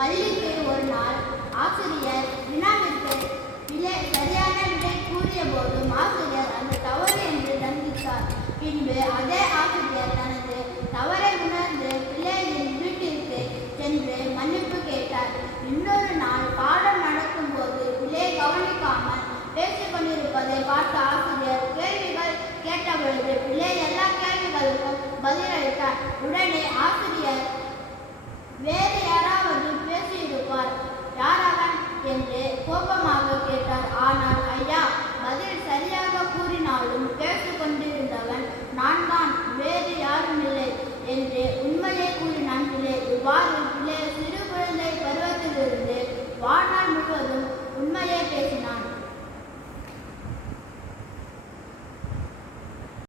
பள்ளிக்கு ஒரு நாள் ஆசிரியர் வினாவிற்கு சரியான விடை கூறிய போதும் ஆசிரியர் அந்த தவறு என்று தண்டித்தார். பின்பு அதே ஆசிரியர் தனது தவறை உணர்ந்து பிள்ளையின் வீட்டிற்கு சென்று மன்னிப்பு கேட்டார். இன்னொரு நாள் பாடம் நடக்கும் போது பிள்ளை கவனிக்காமல் பேசிக் கொண்டிருப்பதை பார்த்த ஆசிரியர் கேள்விகள் கேட்டபொழுது பிள்ளை எல்லா கேள்விகளுக்கும் பதிலளித்தார். உடனே ஆசிரியர் வேறு யாராவது பேசியிருப்பார், யார் அவன் என்று கோபமாக கேட்டார். ஆனால் ஐயா பதில் சரியாக கூறினாலும் பேசிக்கொண்டு